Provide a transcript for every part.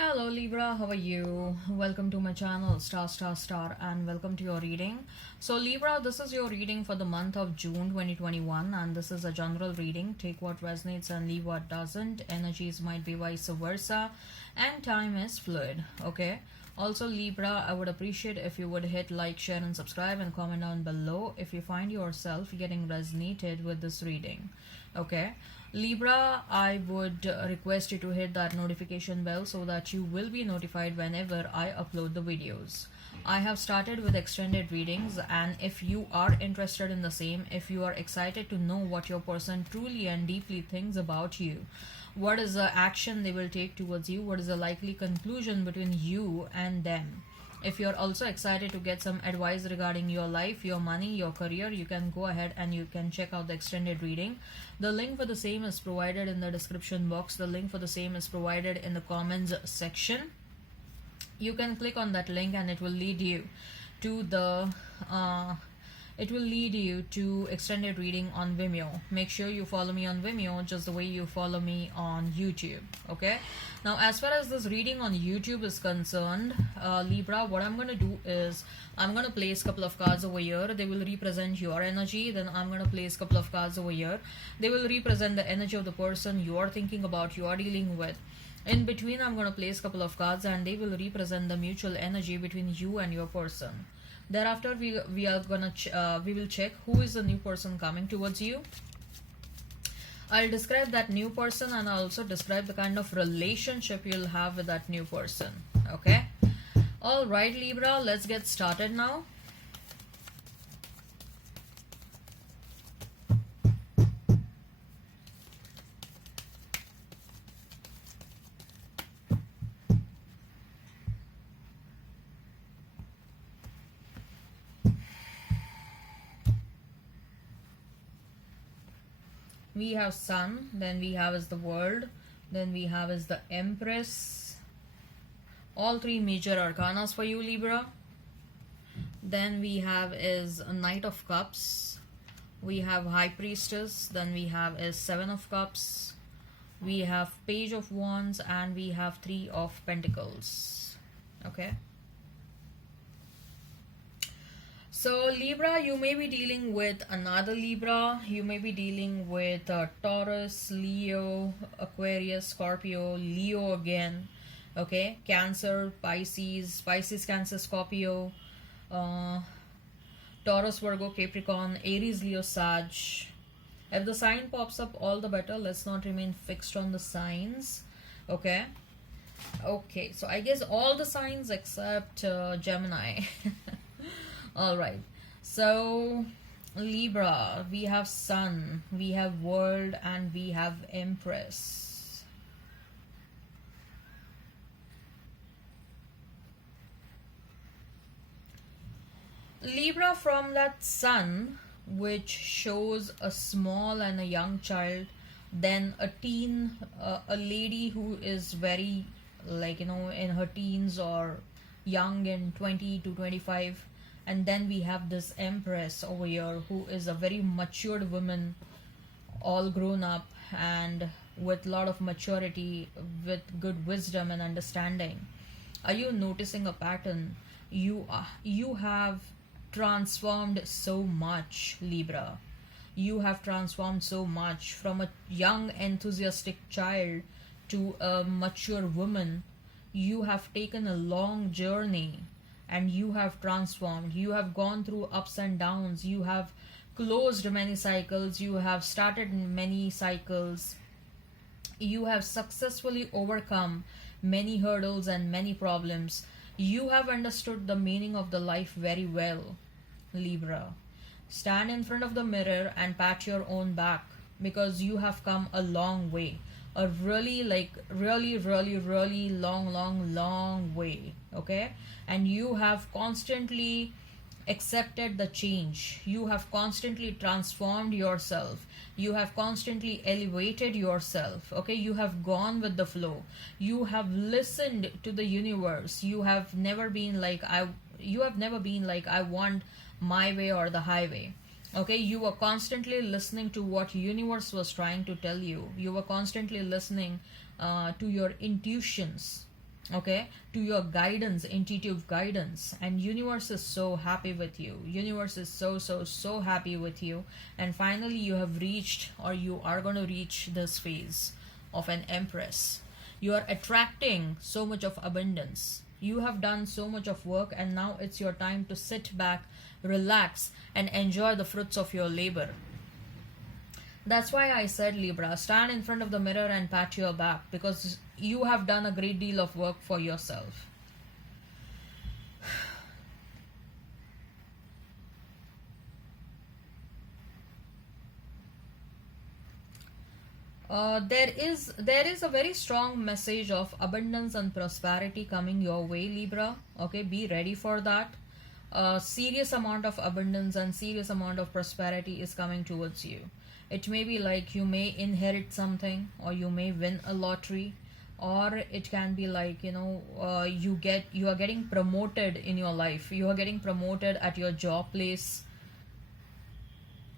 Hello Libra, how are you? Welcome to my channel Star, and welcome to your reading. So Libra, this is your reading for the month of June 2021, and this is a general reading. Take what resonates and leave what doesn't. Energies might be vice versa, and time is fluid. Okay. Also Libra, I would appreciate if you would hit like, share and subscribe and comment down below if you find yourself getting resonated with this reading. Okay. Libra, I would request you to hit that notification bell so that you will be notified whenever I upload the videos. I have started with extended readings, and if you are interested in the same, if you are excited to know what your person truly and deeply thinks about you, what is the action they will take towards you, what is the likely conclusion between you and them, if you're also excited to get some advice regarding your life, your money, your career, you can go ahead and you can check out the extended reading. The link for the same is provided in the description box. The link for the same is provided in the comments section. You can click on that link and it will lead you to the extended reading on Vimeo. Make sure you follow me on Vimeo just the way you follow me on YouTube. Okay. Now, as far as this reading on YouTube is concerned, Libra, what I'm going to do is I'm going to place a couple of cards over here. They will represent your energy. Then I'm going to place a couple of cards over here. They will represent the energy of the person you are thinking about, you are dealing with. In between, I'm going to place a couple of cards and they will represent the mutual energy between you and your person. Thereafter, we will check who is the new person coming towards you. I'll describe that new person and I'll also describe the kind of relationship you'll have with that new person. Okay. All right, Libra, let's get started now. We have Sun, then we have is the World, then we have is the Empress. All three major arcanas for you, Libra. Then we have is a Knight of Cups. We have High Priestess. Then we have is Seven of Cups. We have Page of Wands and we have Three of Pentacles. Okay. So Libra, you may be dealing with another Libra. You may be dealing with Taurus, Leo, Aquarius, Scorpio, Leo again. Okay, Cancer, Pisces, Cancer, Scorpio, Taurus, Virgo, Capricorn, Aries, Leo, Sag. If the sign pops up, all the better. Let's not remain fixed on the signs. Okay. Okay, so I guess all the signs except Gemini. All right, so Libra, we have Sun, we have World, and we have Empress. Libra, from that Sun, which shows a small and a young child, then a teen, a lady who is very, like, in her teens or young in 20 to 25. And then we have this Empress over here who is a very matured woman, all grown up and with a lot of maturity, with good wisdom and understanding. Are you noticing a pattern? You have transformed so much, Libra. You have transformed so much from a young enthusiastic child to a mature woman. You have taken a long journey and you have transformed. You have gone through ups and downs. You have closed many cycles. You have started many cycles. You have successfully overcome many hurdles and many problems. You have understood the meaning of the life very well, Libra. Stand in front of the mirror and pat your own back because you have come a long way. A really long way. Okay, and you have constantly accepted the change. You have constantly transformed yourself. You have constantly elevated yourself. Okay, you have gone with the flow. You have listened to the universe. You have never been like I want my way or the highway. Okay, you were constantly listening to what universe was trying to tell you. You were constantly listening to your intuitions. okay, to your guidance, intuitive guidance. And universe is so happy with you. Universe is so happy with you. And finally you have reached, or you are going to reach, this phase of an empress. You are attracting so much of abundance. You have done so much of work, and now it's your time to sit back, relax, and enjoy the fruits of your labor. That's why I said, Libra, stand in front of the mirror and pat your back, because you have done a great deal of work for yourself. There is a very strong message of abundance and prosperity coming your way, Libra. Okay, be ready for that. A serious amount of abundance and serious amount of prosperity is coming towards you. It may be like you may inherit something, or you may win a lottery, or it can be like, you are getting promoted in your life. You are getting promoted at your job place.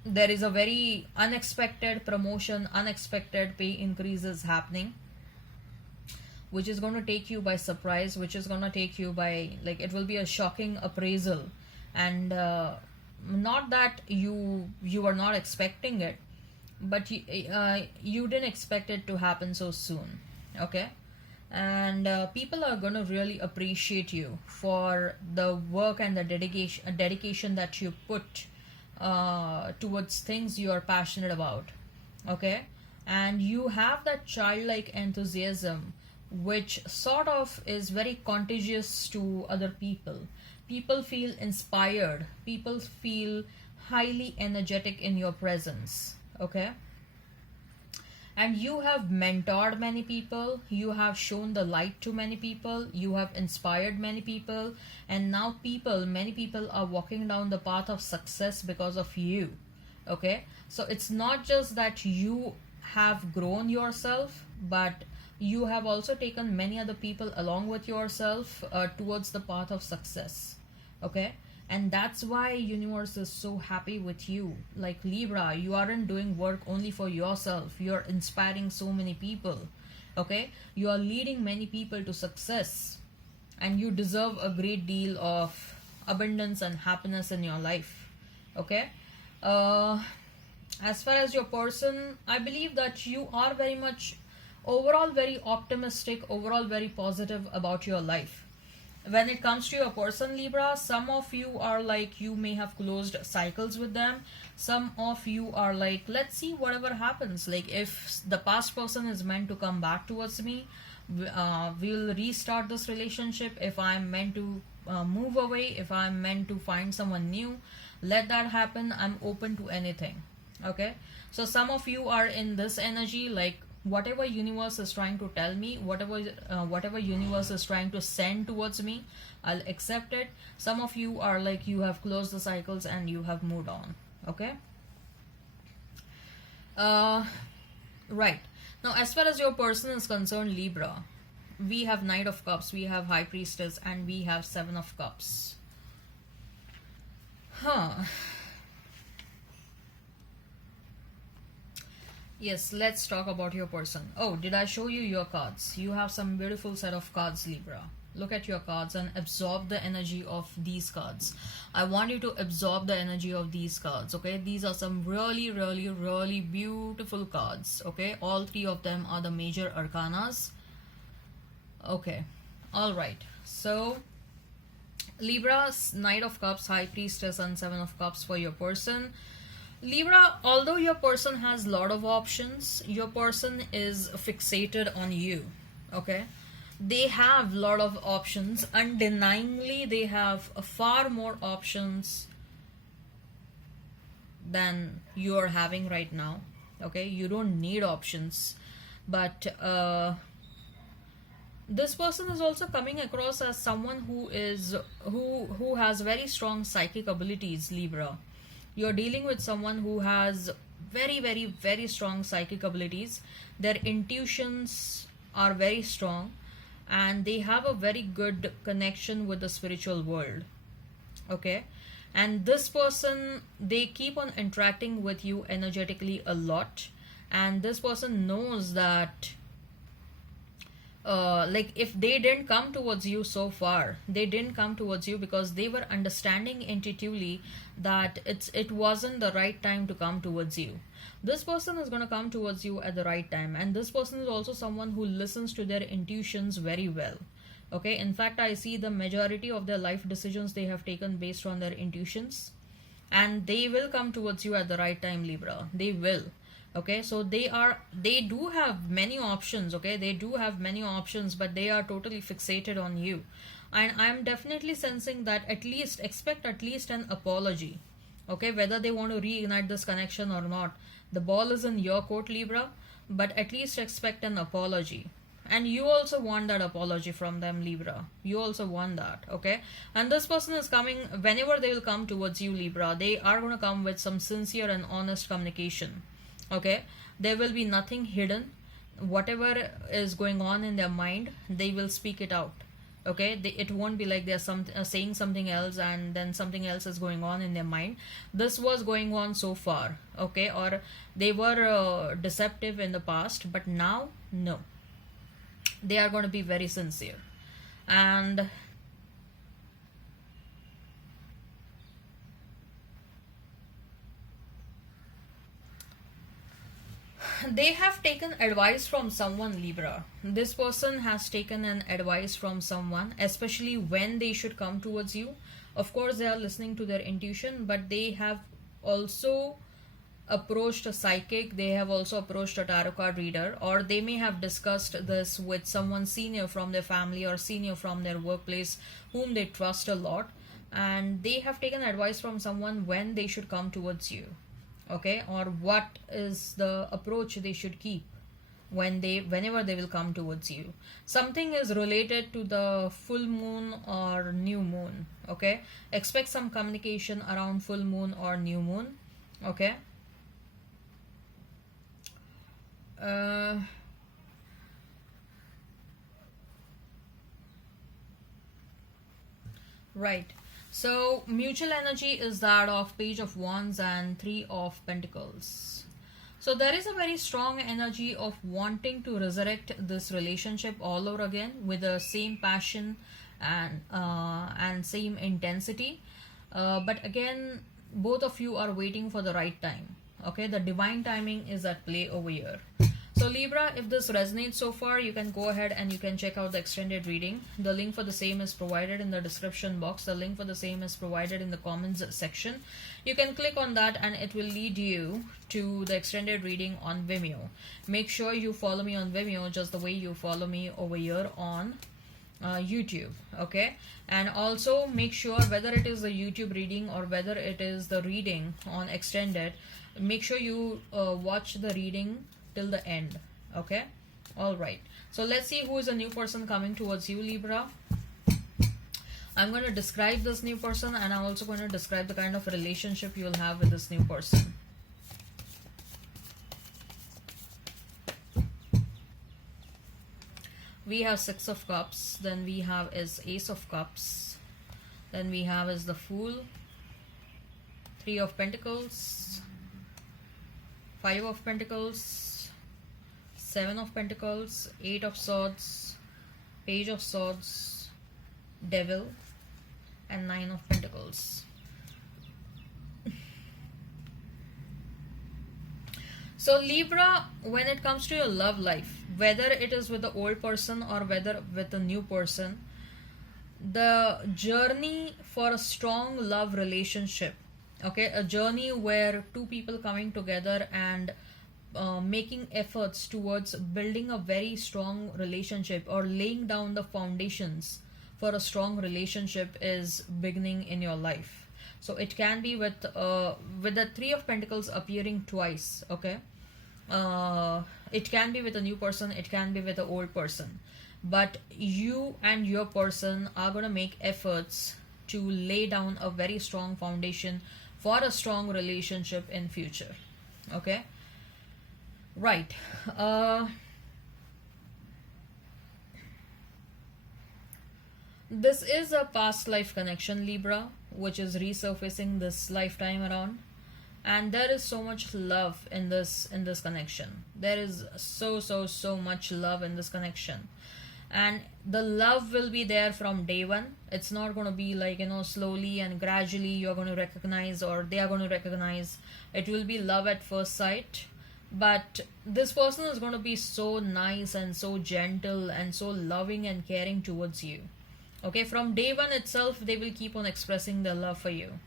There is a very unexpected promotion, unexpected pay increases happening, which is going to take you by surprise, which is going to take you by, like, it will be a shocking appraisal. And not that you are not expecting it, but you didn't expect it to happen so soon. Okay, and people are going to really appreciate you for the work and the dedication that you put towards things you are passionate about. Okay, and you have that childlike enthusiasm, which sort of is very contagious to other people. People feel inspired, people feel highly energetic in your presence. Okay, and you have mentored many people, you have shown the light to many people, you have inspired many people, and now many people are walking down the path of success because of you. Okay, so it's not just that you have grown yourself, but you have also taken many other people along with yourself towards the path of success. Okay, and that's why universe is so happy with you. Like, Libra, you aren't doing work only for yourself, you're inspiring so many people. Okay, you are leading many people to success, and you deserve a great deal of abundance and happiness in your life. Okay, as far as your person, I believe that you are very much overall very optimistic, overall very positive about your life. When it comes to your person, Libra, some of you are like, you may have closed cycles with them. Some of you are like, let's see whatever happens. Like, if the past person is meant to come back towards me, we'll restart this relationship. If I'm meant to move away, if I'm meant to find someone new, let that happen. I'm open to anything. Okay, so some of you are in this energy, like, whatever universe is trying to tell me, whatever universe is trying to send towards me, I'll accept it. Some of you are like, you have closed the cycles and you have moved on. Okay, right. Now, as far as your person is concerned, Libra, we have Knight of Cups, we have High Priestess, and we have Seven of Cups. Yes, let's talk about your person. Oh, did I show you your cards? You have some beautiful set of cards, Libra. Look at your cards and absorb the energy of these cards. I want you to absorb the energy of these cards. Okay, these are some really, really, really beautiful cards. Okay, all three of them are the major arcanas. Okay, all right. So, Libra, Knight of Cups, High Priestess, and Seven of Cups for your person. Libra, although your person has a lot of options, your person is fixated on you. Okay, they have a lot of options. Undeniably, they have far more options than you are having right now. Okay, you don't need options, but this person is also coming across as someone who has very strong psychic abilities, Libra. You're dealing with someone who has very, very, very strong psychic abilities. Their intuitions are very strong, and they have a very good connection with the spiritual world. Okay, and this person, they keep on interacting with you energetically a lot, and this person knows that like if they didn't come towards you so far, they didn't come towards you because they were understanding intuitively that it wasn't the right time to come towards you. This person is going to come towards you at the right time, and this person is also someone who listens to their intuitions very well. Okay, in fact, I see the majority of their life decisions they have taken based on their intuitions, and they will come towards you at the right time, Libra. They will. Okay, so they do have many options. Okay, they do have many options, but they are totally fixated on you. And I'm definitely sensing that at least expect at least an apology. Okay, whether they want to reignite this connection or not, the ball is in your court, Libra, but at least expect an apology. And you also want that apology from them, Libra. You also want that. Okay, and this person is coming. Whenever they will come towards you, Libra, they are going to come with some sincere and honest communication. Okay, there will be nothing hidden. Whatever is going on in their mind, they will speak it out. Okay, it won't be like they're saying something else and then something else is going on in their mind. This was going on so far. Okay, or they were deceptive in the past, but now no, they are going to be very sincere. And they have taken advice from someone, Libra. This person has taken an advice from someone, especially when they should come towards you. Of course, they are listening to their intuition, but they have also approached a psychic, they have also approached a tarot card reader, or they may have discussed this with someone senior from their family or senior from their workplace whom they trust a lot, and they have taken advice from someone when they should come towards you. Okay, or what is the approach they should keep whenever they will come towards you. Something is related to the full moon or new moon. Okay, expect some communication around full moon or new moon. Okay, uh, right. So mutual energy is that of Page of Wands and Three of Pentacles. So there is a very strong energy of wanting to resurrect this relationship all over again with the same passion and same intensity. But again, both of you are waiting for the right time. Okay, the divine timing is at play over here. So Libra, if this resonates so far, you can go ahead and you can check out the extended reading. The link for the same is provided in the description box. The link for the same is provided in the comments section. You can click on that and it will lead you to the extended reading on Vimeo. Make sure you follow me on Vimeo just the way you follow me over here on YouTube. Okay, and also make sure whether it is the YouTube reading or whether it is the reading on extended, make sure you watch the reading till the end. Okay, all right, so let's see who is a new person coming towards you, Libra. I'm going to describe this new person and I'm also going to describe the kind of relationship you'll have with this new person. We have Six of Cups, then we have is Ace of Cups, then we have is the Fool, Three of Pentacles, Five of Pentacles, Seven of Pentacles, Eight of Swords, Page of Swords, Devil, and Nine of Pentacles. So Libra, when it comes to your love life, whether it is with the old person or whether with a new person, the journey for a strong love relationship, okay, a journey where two people coming together and making efforts towards building a very strong relationship or laying down the foundations for a strong relationship is beginning in your life. So it can be with the Three of Pentacles appearing twice. Okay, it can be with a new person, it can be with an old person, but you and your person are going to make efforts to lay down a very strong foundation for a strong relationship in future. Okay, right. This is a past life connection, Libra, which is resurfacing this lifetime around, and there is so much love in this connection. There is so much love in this connection. and the love will be there from day one. It's not going to be like, slowly and gradually you're going to recognize, or they are going to recognize. It will be love at first sight. But this person is going to be so nice and so gentle and so loving and caring towards you. Okay, from day one itself, they will keep on expressing their love for you.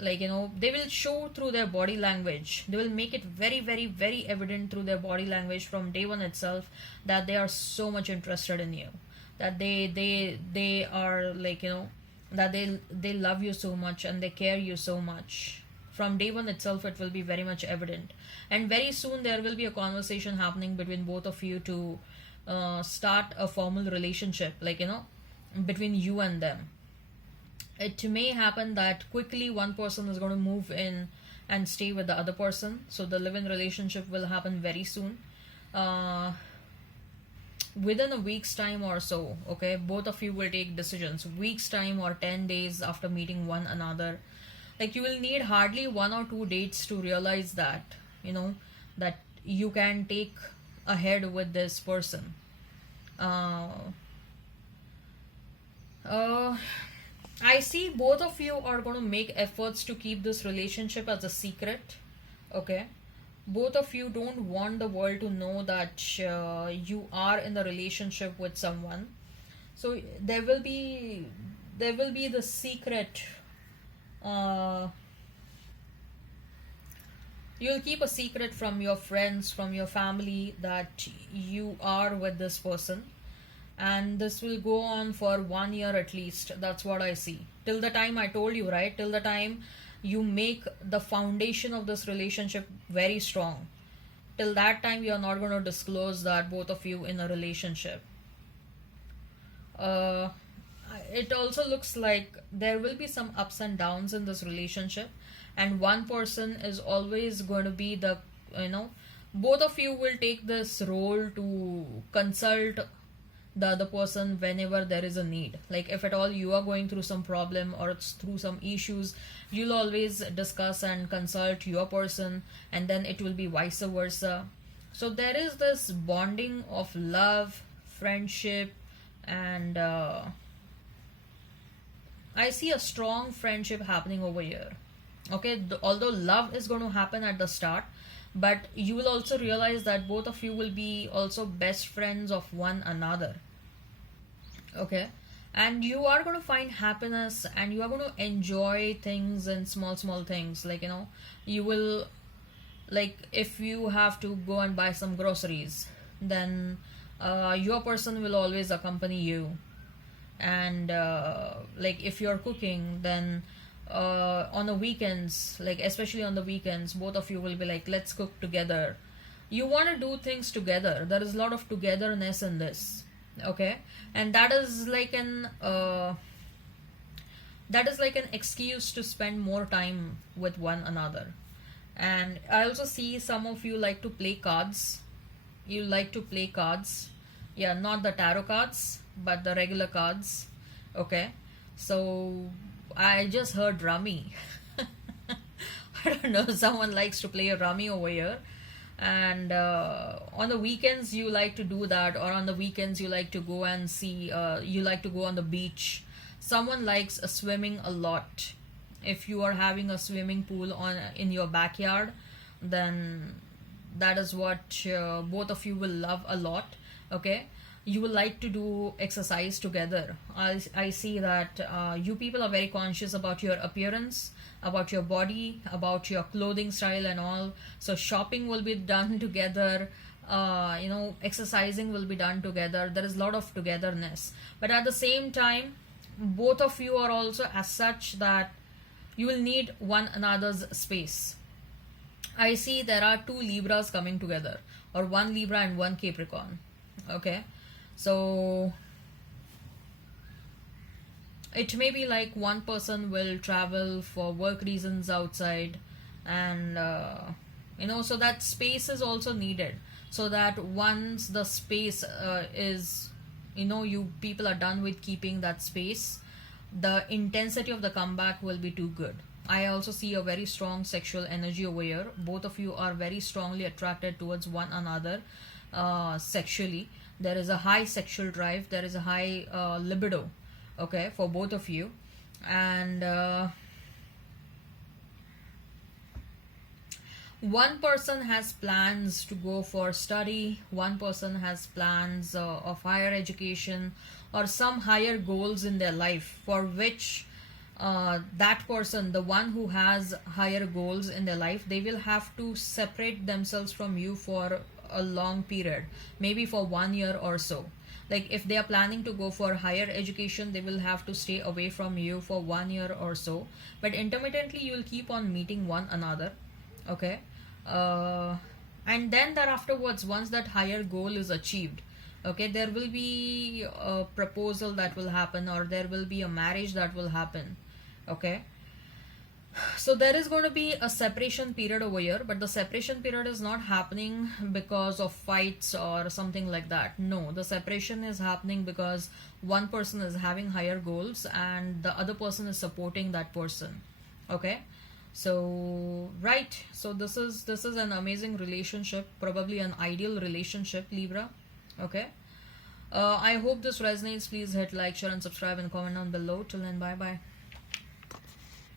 Like, they will show through their body language. They will make it very, very, very evident through their body language from day one itself that they are so much interested in you, that they are like, that they love you so much and they care you so much. From day one itself, it will be very much evident, and very soon there will be a conversation happening between both of you to start a formal relationship, like, between you and them. It may happen that quickly one person is going to move in and stay with the other person, so the live-in relationship will happen very soon, uh, within a week's time or so. Okay, both of you will take decisions weeks time or 10 days after meeting one another. Like, you will need hardly 1 or 2 dates to realize that, that you can take ahead with this person. uh, uh, I see both of you are going to make efforts to keep this relationship as a secret. Okay. Both of you don't want the world to know that you are in a relationship with someone. So there will be the secret. Uh, you'll keep a secret from your friends, from your family, that you are with this person, and this will go on for 1 year at least. That's what I see. Till the time I told you, right? Till the time you make the foundation of this relationship very strong. Till that time, you're not going to disclose that both of you in a relationship. Uh, it also looks like there will be some ups and downs in this relationship, and one person is always going to be the, you know, both of you will take this role to consult the other person whenever there is a need. Like, if at all you are going through some problem or it's through some issues, you'll always discuss and consult your person, and then it will be vice versa. So there is this bonding of love, friendship, and I see a strong friendship happening over here. Okay, although love is going to happen at the start, but you will also realize that both of you will be also best friends of one another. Okay, and you are going to find happiness, and you are going to enjoy things and small small things. Like, you will, like, if you have to go and buy some groceries, then your person will always accompany you. And like, if you're cooking, then on the weekends, like especially on the weekends, both of you will be like, let's cook together. You want to do things together. There is a lot of togetherness in this. Okay, and that is like an excuse to spend more time with one another. And I also see some of you like to play cards. You like to play cards. Yeah, not the tarot cards, but the regular cards. Okay, so I just heard rummy. I don't know, someone likes to play a rummy over here. And on the weekends, you like to do that, or on the weekends, you like to go and see, you like to go on the beach. Someone likes swimming a lot. If you are having a swimming pool on in your backyard, then that is what both of you will love a lot. Okay, you will like to do exercise together. I see that you people are very conscious about your appearance, about your body, about your clothing style and all. So shopping will be done together. Exercising will be done together. There is a lot of togetherness, but at the same time, both of you are also as such that you will need one another's space. I see there are two Libras coming together, or one Libra and one Capricorn. Okay, so it may be like one person will travel for work reasons outside, and so that space is also needed, so that once the space is, you people are done with keeping that space, the intensity of the comeback will be too good. I also see a very strong sexual energy over here. Both of you are very strongly attracted towards one another sexually. there is a high sexual drive, there is a high libido, okay, for both of you. And one person has plans to go for study, one person has plans of higher education or some higher goals in their life, for which that person, the one who has higher goals in their life, they will have to separate themselves from you for a long period, maybe for 1 year or so. Like if they are planning to go for higher education, they will have to stay away from you for 1 year or so, but intermittently you will keep on meeting one another, okay. And then that afterwards, once that higher goal is achieved, okay, there will be a proposal that will happen, or there will be a marriage that will happen, okay. So there is going to be a separation period over here, but the separation period is not happening because of fights or something like that. No, the separation is happening because one person is having higher goals and the other person is supporting that person, okay. So right, so this is an amazing relationship, probably an ideal relationship, Libra, okay. I hope this resonates. Please hit like, share and subscribe and comment down below. Till then, bye bye.